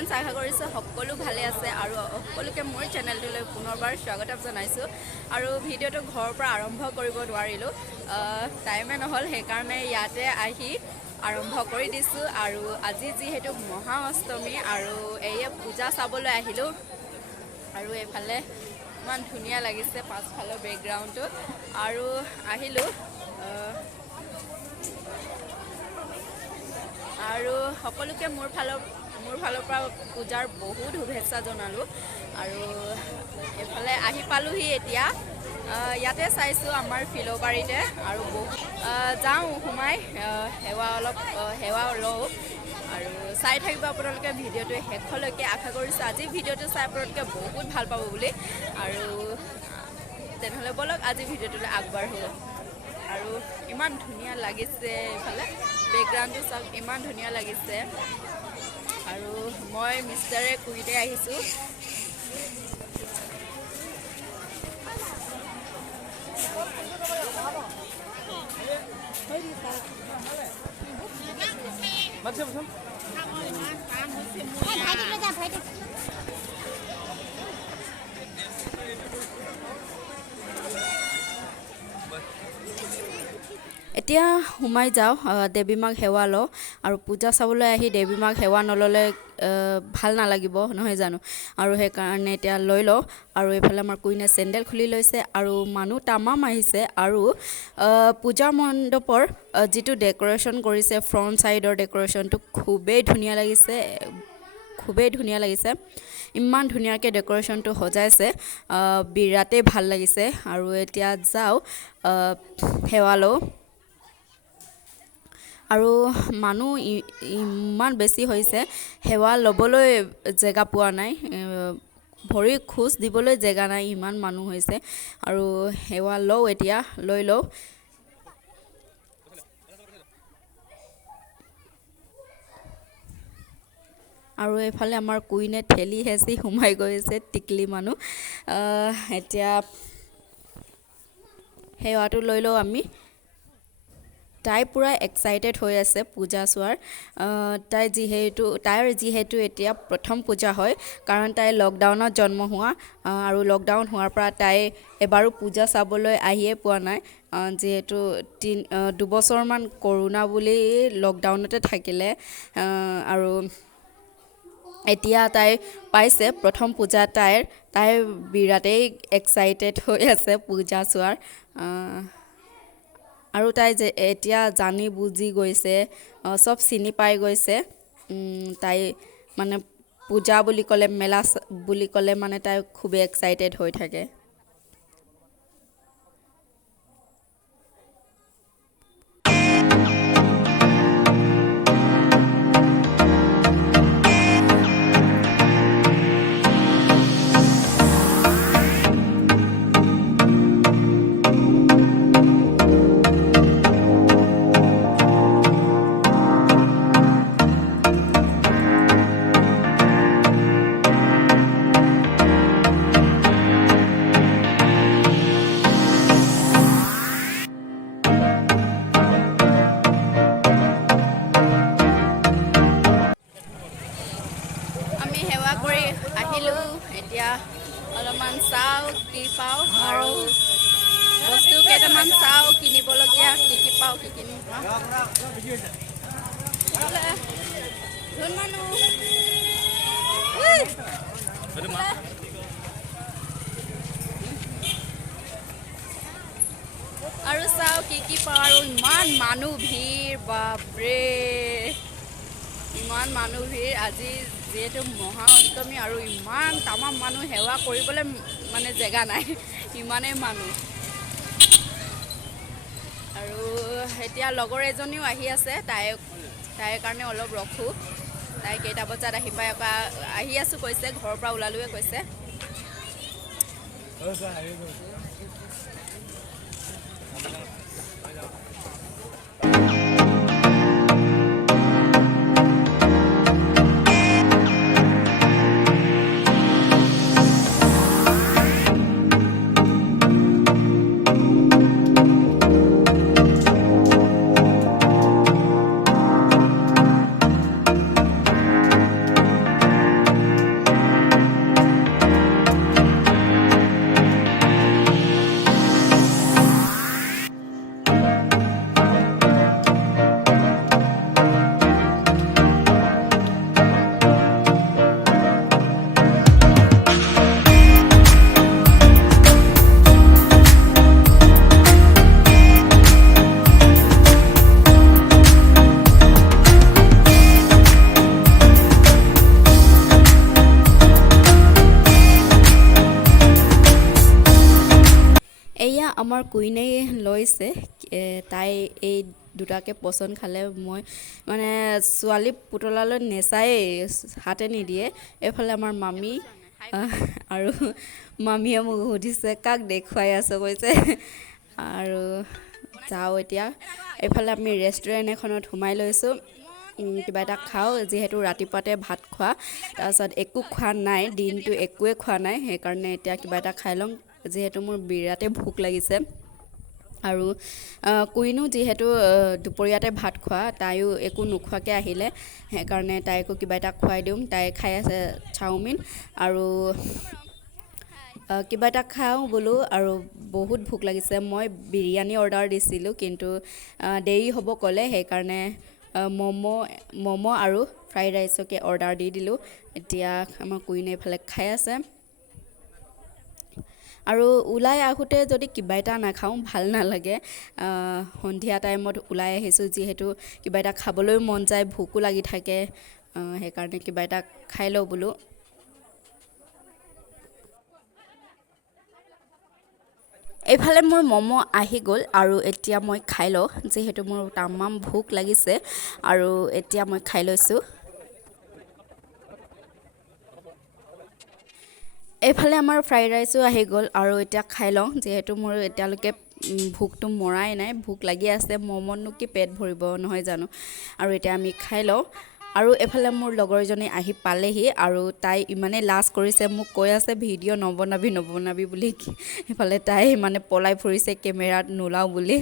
friends আশা কৰিছোঁ সকলো ভালে আছে আৰু সকলোকে মোৰ চেনেলটোলৈ পুনৰবাৰ স্বাগতম জনাইছোঁ আৰু ভিডিঅ'টো ঘৰৰ পৰা আৰম্ভ কৰিব নোৱাৰিলোঁ টাইমে নহ'ল সেইকাৰণে ইয়াতে আহি আৰম্ভ কৰি দিছোঁ আৰু আজি যিহেতু মহা অষ্টমী আৰু এই পূজা চাবলৈ আহিলোঁ আৰু এইফালে ইমান ধুনীয়া লাগিছে পাছফালৰ বেকগ্ৰাউণ্ডটো আৰু আহিলোঁ আৰু সকলোকে মোৰ ফালৰ পৰা পূজাৰ বহুত শুভেচ্ছা জনালোঁ আৰু এইফালে আহি পালোহি এতিয়া ইয়াতে চাইছোঁ আমাৰ ফিল'বাৰীতে আৰু যাওঁ সোমাই সেৱা লওঁ আৰু চাই থাকিব আপোনালোকে ভিডিঅ'টো শেষলৈকে আশা কৰিছোঁ আজি ভিডিঅ'টো চাই আপোনালোকে বহুত ভাল পাব বুলি আৰু তেনেহ'লে ব'লক আজি ভিডিঅ'টোলৈ আগবাঢ়ো আৰু ইমান ধুনীয়া লাগিছে এইফালে বেকগ্ৰাউণ্ডটো চাওক ইমান ধুনীয়া লাগিছে আৰু মই মিষ্টাৰে কুইতে আহিছোঁ এতিয়া সোমাই যাওঁ দেৱী মাক সেৱা লওঁ আৰু পূজা চাবলৈ আহি দেৱী মাক সেৱা নল'লে ভাল নালাগিব নহয় জানো আৰু সেইকাৰণে এতিয়া লৈ লওঁ আৰু এইফালে আমাৰ কুইনে চেণ্ডেল খুলি লৈছে আৰু মানুহ তামাম আহিছে আৰু পূজা মণ্ডপৰ যিটো ডেক'ৰেশ্যন কৰিছে ফ্ৰণ্ট ছাইডৰ ডেক'ৰেশ্যনটো খুবেই ধুনীয়া লাগিছে ইমান ধুনীয়াকৈ ডেক'ৰেশ্যনটো সজাইছে বিৰাটেই ভাল লাগিছে আৰু এতিয়া যাওঁ সেৱা লওঁ আৰু মানুহ ইমান বেছি হৈছে সেৱা ল'বলৈ জেগা পোৱা নাই ভৰি খোজ দিবলৈ জেগা নাই ইমান মানুহ হৈছে আৰু সেৱা লওঁ এতিয়া লৈ লওঁ আৰু এইফালে আমাৰ কুইনে ঠেলি হেঁচি সোমাই গৈছে টিকলি মানুহ এতিয়া সেৱাটো লৈ লওঁ আমি তাই পূৰা এক্সাইটেড হৈ আছে পূজা চোৱাৰ তাইৰ যিহেতু এতিয়া প্ৰথম পূজা হয় কাৰণ তাই লকডাউনত জন্ম হোৱা আৰু লকডাউন হোৱাৰ পৰা তাই এবাৰো পূজা চাবলৈ আহিয়ে পোৱা নাই যিহেতু 2 বছৰমান কৰোণা বুলি লকডাউনতে থাকিলে আৰু এতিয়া তাই পাইছে প্ৰথম পূজা তাই বিৰাটেই এক্সাইটেড হৈ আছে পূজা চোৱাৰ আৰু তাই যে এতিয়া জানি বুজি গৈছে চব চিনি পাই গৈছে তাই মানে পূজা বুলি ক'লে মেলা বুলি ক'লে মানে তাই খুবেই এক্সাইটেড হৈ থাকে এতিয়া অলপমান চাওঁ কি পাওঁ আৰু বস্তু কেইটামান চাওঁ কিনিবলগীয়া কি পাওঁ কি নিপাওঁ আৰু চাওঁ কি পাওঁ আৰু ইমান মানুহ ভিৰ বাপৰে ইমান মানুহ ভিৰ আজি যিহেতু মহা অষ্টমী আৰু ইমান তামাম মানুহ সেৱা কৰিবলৈ মানে জেগা নাই ইমানেই মানুহ আৰু এতিয়া লগৰ এজনীও আহি আছে তাইৰ কাৰণে অলপ ৰখোঁ তাই কেইটা বজাত আহি আছোঁ কৈছে ঘৰৰ পৰা ওলালোৱে কৈছে আমাৰ কুইনেই লৈছে তাই এই দুটাকে পচন্দ খালে মই মানে ছোৱালী পুতলালৈ নেচায়ে হাতে নিদিয়ে এইফালে আমাৰ মামী আৰু মামীয়ে মোক সুধিছে কাক দেখুৱাই আছো কৈছে আৰু যাওঁ এতিয়া এইফালে আমি ৰেষ্টুৰেণ্ট এখনত সোমাই লৈছোঁ কিবা এটা খাওঁ যিহেতু ৰাতিপুৱাতে ভাত খোৱা তাৰপিছত একো খোৱা নাই দিনটো একোৱে খোৱা নাই সেইকাৰণে এতিয়া কিবা এটা খাই লওঁ যিহেতু মোৰ বিৰাটে ভোক লাগিছে আৰু কুইনো যিহেতু দুপৰীয়াতে ভাত খোৱা তাইও একো নোখোৱাকৈ আহিলে সেইকাৰণে তাইকো কিবা এটা খুৱাই দিওঁ তাই খাই আছে চাওমিন আৰু কিবা এটা খাওঁ বোলো আৰু বহুত ভোক লাগিছে মই বিৰিয়ানী অৰ্ডাৰ দিছিলোঁ কিন্তু দেৰি হ'ব ক'লে সেইকাৰণে ম'ম' আৰু ফ্ৰাইড ৰাইচকে অৰ্ডাৰ দি দিলোঁ এতিয়া আমাৰ কুইনে এইফালে খাই আছে আৰু ওলাই আহোঁতে যদি কিবা এটা নাখাওঁ ভাল নালাগে সন্ধিয়া টাইমত ওলাই আহিছোঁ যিহেতু কিবা এটা খাবলৈ মন যায় ভোকো লাগি থাকে সেইকাৰণে কিবা এটা খাই লওঁ বোলো এইফালে মোৰ ম'ম' আহি গ'ল আৰু এতিয়া মই খাই লওঁ যিহেতু মোৰ তামাম ভোক লাগিছে আৰু এতিয়া মই খাই লৈছোঁ এইফালে আমাৰ ফ্ৰাইড ৰাইচো আহি গ'ল আৰু এতিয়া খাই লওঁ যিহেতু মোৰ এতিয়ালৈকে ভোকটো মৰাই নাই ভোক লাগি আছে ম'ম'নো কি পেট ভৰিব নহয় জানো আৰু এতিয়া আমি খাই লওঁ আৰু এফালে মোৰ লগৰজনী আহি পালেহি আৰু তাই ইমানেই লাজ কৰিছে মোক কৈ আছে ভিডিঅ' নবনাবি বুলি এইফালে তাই মানে পলাই ফুৰিছে কেমেৰাত নোলাওঁ বুলি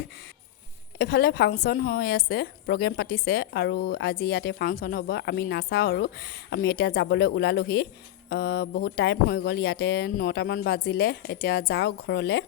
এইফালে ফাংচন হৈ আছে প্ৰগ্ৰেম পাতিছে আৰু আজি ইয়াতে ফাংচন হ'ব আমি নাচাওঁ আৰু আমি এতিয়া যাবলৈ ওলালোহি বহুত টাইম হৈ গ'ল ইয়াতে 9টামান বাজিলে এতিয়া যাওঁ ঘৰলৈ